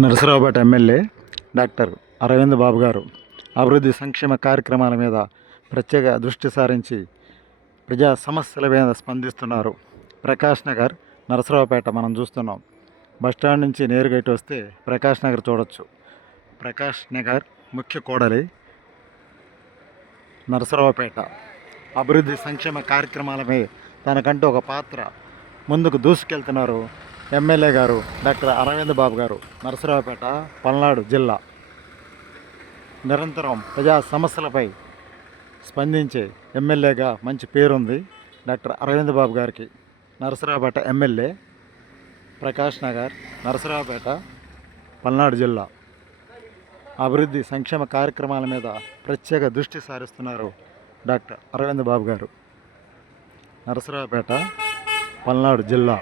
Narasaraopet MLA doctor Arvind బాబు గారు అభివృద్ధి సంక్షేమ కార్యక్రమాల మీద ప్రత్యేక దృష్టి సారించి ప్రజా సమస్యల మీద స్పందిస్తున్నారు. ప్రకాష్ నగర్ నరసరావుపేట మనం చూస్తున్నాం. బస్టాండ్ నుంచి నేరుగా ఇటు వస్తే ప్రకాష్ నగర్ చూడొచ్చు. ప్రకాష్ నగర్ ముఖ్య కూడలి నరసరావుపేట అభివృద్ధి సంక్షేమ కార్యక్రమాలపై తనకంటూ ఒక పాత్ర ముందుకు దూసుకెళ్తున్నారు ఎమ్మెల్యే గారు డాక్టర్ అరవింద్ బాబు గారు. నరసరావుపేట పల్నాడు జిల్లా నిరంతరం ప్రజా సమస్యలపై స్పందించే ఎమ్మెల్యేగా మంచి పేరుంది డాక్టర్ అరవింద్ బాబు గారికి. నరసరావుపేట ఎమ్మెల్యే, ప్రకాష్ నగర్, నరసరావుపేట, పల్నాడు జిల్లా అభివృద్ధి సంక్షేమ కార్యక్రమాల మీద ప్రత్యేక దృష్టి సారిస్తున్నారు డాక్టర్ అరవింద్ బాబు గారు. నరసరావుపేట, పల్నాడు జిల్లా.